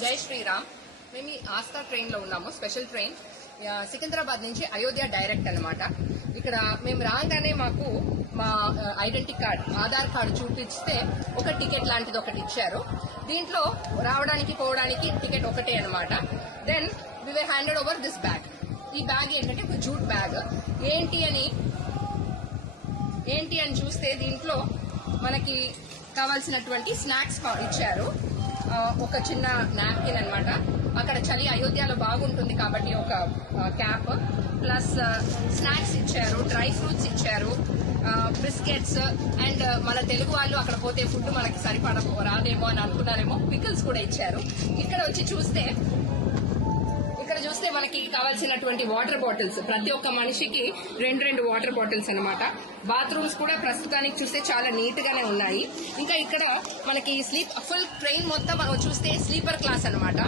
జై శ్రీరామ్. మేము ఈ ఆస్థా ట్రైన్ లో ఉన్నాము. స్పెషల్ ట్రైన్ సికింద్రాబాద్ నుంచి అయోధ్య డైరెక్ట్ అన్నమాట. ఇక్కడ మేము రాగానే మాకు మా ఐడెంటిటీ కార్డ్, ఆధార్ కార్డు చూపిస్తే ఒక టికెట్ లాంటిది ఒకటి ఇచ్చారు. దీంట్లో రావడానికి పోవడానికి టికెట్ ఒకటే అన్నమాట. Then we were handed over this bag. ఈ బ్యాగ్ ఏంటంటే ఒక జూట్ బ్యాగ్. ఏంటి అని చూస్తే దీంట్లో మనకి కావాల్సినటువంటి స్నాక్స్ ఇచ్చారు. ఒక చిన్న నాప్కిన్ అన్నమాట. అక్కడ చలి అయోధ్యలో బాగుంటుంది కాబట్టి ఒక క్యాప్ ప్లస్ స్నాక్స్ ఇచ్చారు, డ్రై ఫ్రూట్స్ ఇచ్చారు, బిస్కెట్స్. అండ్ మన తెలుగు వాళ్ళు అక్కడ పోతే ఫుడ్ మనకి రాదేమో అని అనుకున్నారేమో, పికిల్స్ కూడా ఇచ్చారు. ఇక్కడ చూస్తే మనకి కావాల్సినటువంటి వాటర్ బాటిల్స్, ప్రతి ఒక్క మనిషికి రెండు వాటర్ బాటిల్స్ అన్నమాట. బాత్రూమ్స్ కూడా ప్రస్తుతానికి చూస్తే చాలా నీట్ గానే ఉన్నాయి. ఇంకా ఇక్కడ మనకి ఫుల్ ట్రైన్ మొత్తం చూస్తే స్లీపర్ క్లాస్ అన్నమాట.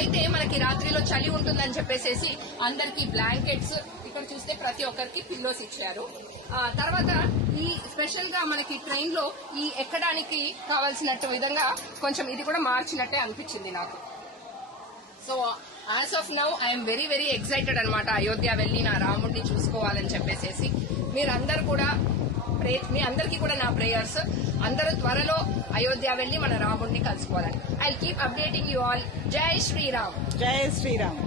అయితే మనకి రాత్రిలో చలి ఉంటుందని చెప్పేసి అందరికి బ్లాంకెట్స్, ఇక్కడ చూస్తే ప్రతి ఒక్కరికి పిల్లోస్ ఇచ్చారు. తర్వాత ఈ స్పెషల్ గా మనకి ట్రైన్ లో ఈ ఎక్కడానికి కావాల్సినట్టు విధంగా కొంచెం ఇది కూడా మార్చినట్టే అనిపించింది నాకు. So as of now I'm very very excited అనమాట. అయోధ్య వెళ్లి నా రాముడిని చూసుకోవాలని చెప్పేసి మీరందరూ కూడా మీ అందరికీ కూడా నా ప్రేయర్స్. అందరూ త్వరలో అయోధ్య వెళ్లి మన రాముడిని కలుసుకోవాలని. I keep updating you all. Jai Shriram. జై శ్రీరామ్.